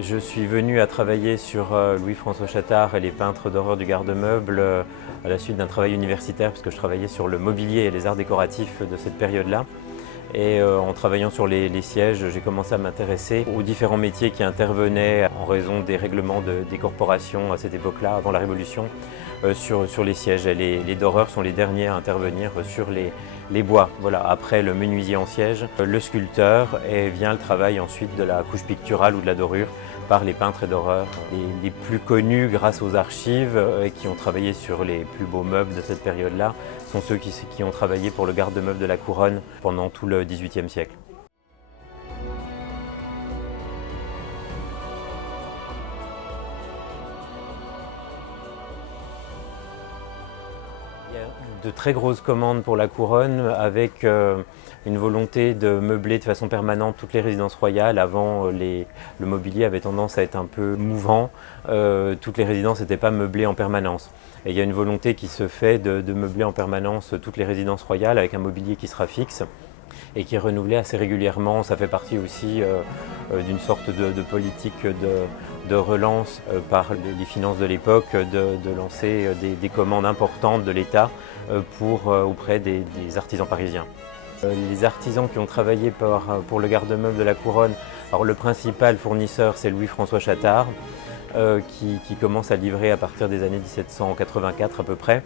Je suis venu à travailler sur Louis-François Chattard et les peintres d'horreur du garde-meuble à la suite d'un travail universitaire, puisque je travaillais sur le mobilier et les arts décoratifs de cette période-là. Et en travaillant sur les sièges, j'ai commencé à m'intéresser aux différents métiers qui intervenaient en raison des règlements des corporations à cette époque-là, avant la Révolution, sur les sièges. Et les doreurs sont les derniers à intervenir sur les bois. Voilà. Après le menuisier en siège, le sculpteur, et vient le travail ensuite de la couche picturale ou de la dorure par les peintres et doreurs. Les plus connus grâce aux archives et qui ont travaillé sur les plus beaux meubles de cette période-là sont ceux qui ont travaillé pour le garde-meuble de la Couronne pendant tout le XVIIIe siècle. Il y a de très grosses commandes pour la Couronne avec une volonté de meubler de façon permanente toutes les résidences royales. Avant, le mobilier avait tendance à être un peu mouvant. Toutes les résidences n'étaient pas meublées en permanence. Et il y a une volonté qui se fait de meubler en permanence toutes les résidences royales avec un mobilier qui sera fixe et qui est renouvelé assez régulièrement. Ça fait partie aussi d'une sorte de politique de relance par les finances de l'époque, de lancer des commandes importantes de l'État auprès des artisans parisiens. Les artisans qui ont travaillé pour le garde-meuble de la Couronne, alors le principal fournisseur c'est Louis-François Chattard, qui commence à livrer à partir des années 1784 à peu près.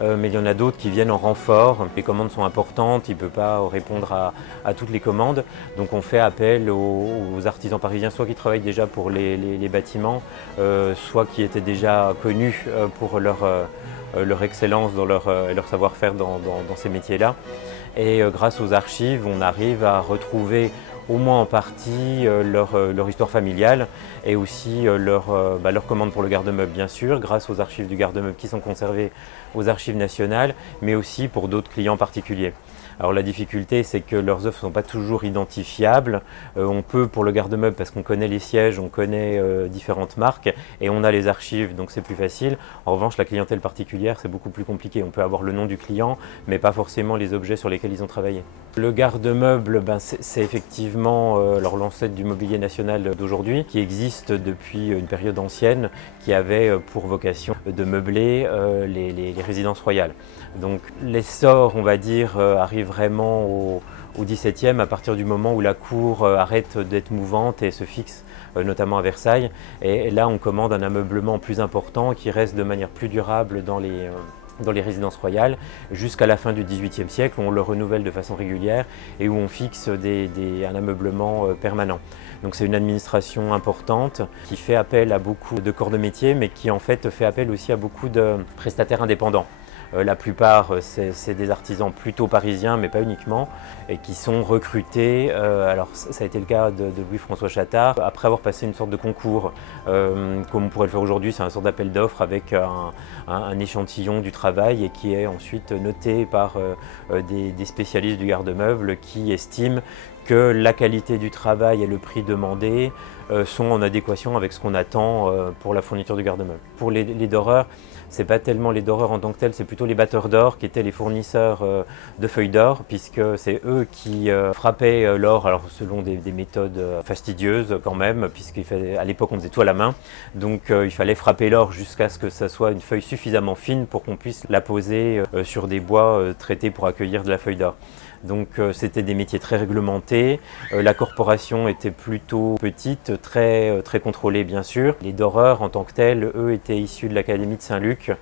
Mais il y en a d'autres qui viennent en renfort. Les commandes sont importantes, il ne peut pas répondre à toutes les commandes. Donc on fait appel aux artisans parisiens, soit qui travaillent déjà pour les bâtiments, soit qui étaient déjà connus pour leur excellence dans leur savoir-faire dans ces métiers-là. Et grâce aux archives, on arrive à retrouver au moins en partie leur histoire familiale et aussi leur commande pour le garde-meuble bien sûr, grâce aux archives du garde-meuble qui sont conservées aux archives nationales, mais aussi pour d'autres clients particuliers. Alors la difficulté, c'est que leurs œuvres ne sont pas toujours identifiables. On peut pour le garde-meuble, parce qu'on connaît les sièges, on connaît différentes marques et on a les archives, donc c'est plus facile. En revanche, la clientèle particulière, c'est beaucoup plus compliqué. On peut avoir le nom du client, mais pas forcément les objets sur lesquels ils ont travaillé. Le garde-meuble, c'est effectivement l'ancêtre du mobilier national d'aujourd'hui, qui existe depuis une période ancienne, qui avait pour vocation de meubler les résidences royales. Donc l'essor, on va dire, arrive vraiment au XVIIe, à partir du moment où la cour arrête d'être mouvante et se fixe, notamment à Versailles. Et là, on commande un ameublement plus important qui reste de manière plus durable dans les résidences royales, jusqu'à la fin du XVIIIe siècle, où on le renouvelle de façon régulière et où on fixe un ameublement permanent. Donc c'est une administration importante qui fait appel à beaucoup de corps de métier, mais qui en fait fait appel aussi à beaucoup de prestataires indépendants. La plupart, c'est des artisans plutôt parisiens, mais pas uniquement, et qui sont recrutés. Alors ça a été le cas de Louis-François Chattard, après avoir passé une sorte de concours, comme on pourrait le faire aujourd'hui, c'est une sorte d'appel d'offres avec un échantillon du travail et qui est ensuite noté par des spécialistes du garde-meuble qui estiment que la qualité du travail et le prix demandé sont en adéquation avec ce qu'on attend pour la fourniture du garde-meuble. Pour les doreurs, c'est pas tellement les doreurs en tant que tels, c'est plutôt les batteurs d'or qui étaient les fournisseurs de feuilles d'or, puisque c'est eux qui frappaient l'or, alors selon des méthodes fastidieuses quand même, puisqu'à l'époque on faisait tout à la main, donc il fallait frapper l'or jusqu'à ce que ça soit une feuille suffisamment fine pour qu'on puisse la poser sur des bois traités pour accueillir de la feuille d'or. Donc c'était des métiers très réglementés, la corporation était plutôt petite, très contrôlée bien sûr. Les doreurs en tant que tels, eux, étaient issus de l'Académie de Saint-Luc,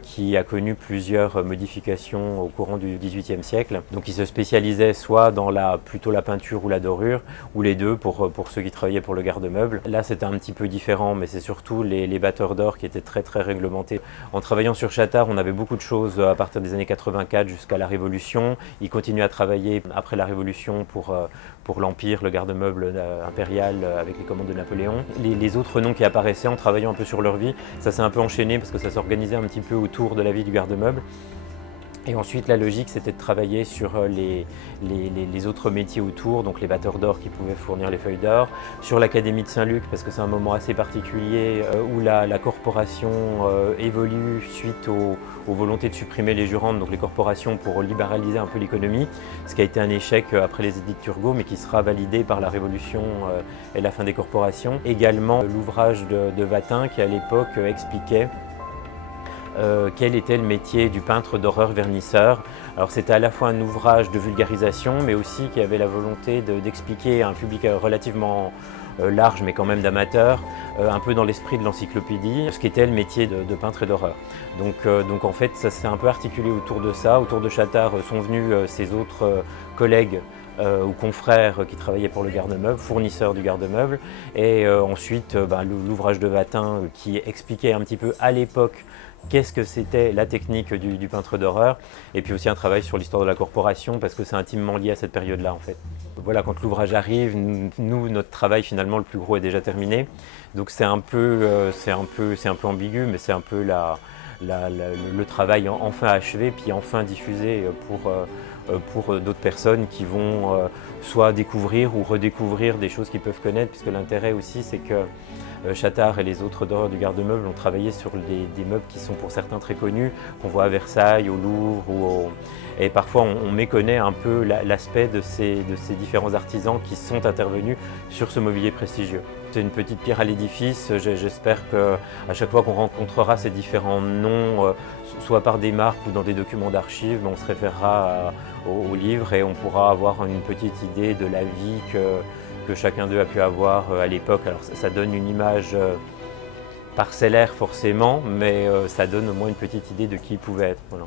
qui a connu plusieurs modifications au courant du XVIIIe siècle. Donc ils se spécialisaient soit dans plutôt la peinture ou la dorure, ou les deux pour ceux qui travaillaient pour le garde-meuble. Là c'était un petit peu différent, mais c'est surtout les batteurs d'or qui étaient très réglementés. En travaillant sur Chattard, on avait beaucoup de choses à partir des années 84 jusqu'à la Révolution. Ils continuaient à travailler après la Révolution pour l'Empire, le garde-meuble impérial avec les commandes de Napoléon. Les autres noms qui apparaissaient en travaillant un peu sur leur vie, ça s'est un peu enchaîné parce que ça s'organisait un petit peu autour de la vie du garde-meuble. Et ensuite, la logique, c'était de travailler sur les autres métiers autour, donc les batteurs d'or qui pouvaient fournir les feuilles d'or, sur l'Académie de Saint-Luc, parce que c'est un moment assez particulier où la corporation évolue suite aux volontés de supprimer les jurantes, donc les corporations pour libéraliser un peu l'économie, ce qui a été un échec après les édits de Turgot, mais qui sera validé par la Révolution et la fin des corporations. Également, l'ouvrage de Watin qui, à l'époque, expliquait quel était le métier du peintre d'horreur vernisseur. Alors c'était à la fois un ouvrage de vulgarisation, mais aussi qui avait la volonté d'expliquer à un public relativement large, mais quand même d'amateurs, un peu dans l'esprit de l'encyclopédie, ce qu'était le métier de peintre et d'horreur. Donc en fait, ça s'est un peu articulé autour de ça. Autour de Chattard sont venus ses autres collègues ou confrères qui travaillaient pour le garde-meuble, fournisseurs du garde-meuble. Et ensuite, l'ouvrage de Watin qui expliquait un petit peu à l'époque qu'est-ce que c'était la technique du peintre d'horreur, et puis aussi un travail sur l'histoire de la corporation, parce que c'est intimement lié à cette période-là en fait. Voilà, quand l'ouvrage arrive, nous, notre travail finalement le plus gros est déjà terminé, donc c'est un peu ambigu, mais c'est un peu le travail enfin achevé, puis enfin diffusé pour d'autres personnes qui vont soit découvrir ou redécouvrir des choses qu'ils peuvent connaître, puisque l'intérêt aussi c'est que Chattard et les autres d'horreur du garde-meuble ont travaillé sur des meubles qui sont pour certains très connus, qu'on voit à Versailles, au Louvre, et parfois on méconnaît un peu l'aspect de ces différents artisans qui sont intervenus sur ce mobilier prestigieux. C'est une petite pierre à l'édifice. J'espère qu'à chaque fois qu'on rencontrera ces différents noms, soit par des marques ou dans des documents d'archives, on se référera au livre et on pourra avoir une petite idée de la vie que chacun d'eux a pu avoir à l'époque. Alors ça donne une image parcellaire forcément, mais ça donne au moins une petite idée de qui il pouvait être. Voilà.